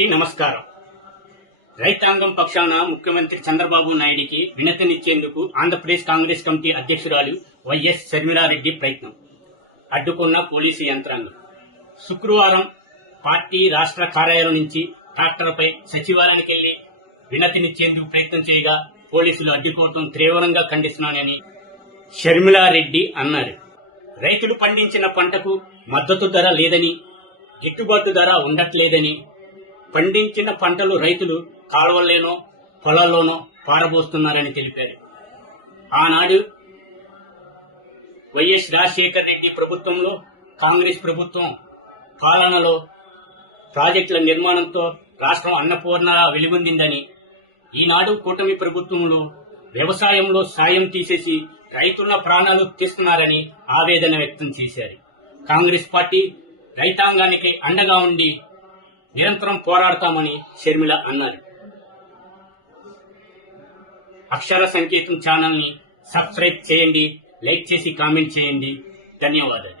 అందరికీ నమస్కారం. రైతాంగం పక్షాన ముఖ్యమంత్రి చంద్రబాబు నాయుడికి వినతినిచ్చేందుకు ఆంధ్రప్రదేశ్ కాంగ్రెస్ కమిటీ అధ్యక్షురాలు వైఎస్ శర్మిలారెడ్డి ప్రయత్నం. అడ్డుకున్న పోలీసు యంత్రాంగం. శుక్రవారం పార్టీ రాష్ట్ర కార్యాలయం నుంచి ట్రాక్టర్పై సచివాలయానికి వెళ్ళి వినతినిచ్చేందుకు ప్రయత్నం చేయగా పోలీసులు అడ్డుకోవడం తీవ్రంగా ఖండిస్తున్నానని షర్మిలారెడ్డి అన్నారు. రైతులు పండించిన పంటకు మద్దతు ధర లేదని గిట్టుబాటు ధర ఉండట్లేదని పండించిన పంటలు రైతులు కాలువల్లోనో పొలాల్లోనో పారబోస్తున్నారని తెలిపారు. ఆనాడు వైఎస్ రాజశేఖర్ రెడ్డి ప్రభుత్వంలో కాంగ్రెస్ ప్రభుత్వం పాలనలో ప్రాజెక్టుల నిర్మాణంతో రాష్ట్రం అన్నపూర్ణ వెలుగొందిందని ఈనాడు కూటమి ప్రభుత్వంలో వ్యవసాయంలో సాయం తీసేసి రైతుల ప్రాణాలు తీస్తున్నారని ఆవేదన వ్యక్తం చేశారు. కాంగ్రెస్ పార్టీ రైతాంగానికి అండగా ఉండి నిరంతరం పోరాడతామని షర్మిల అన్నారు. అక్షర సంకేతం ఛానల్ని సబ్స్క్రైబ్ చేయండి లైక్ చేసి కామెంట్ చేయండి. ధన్యవాదాలు.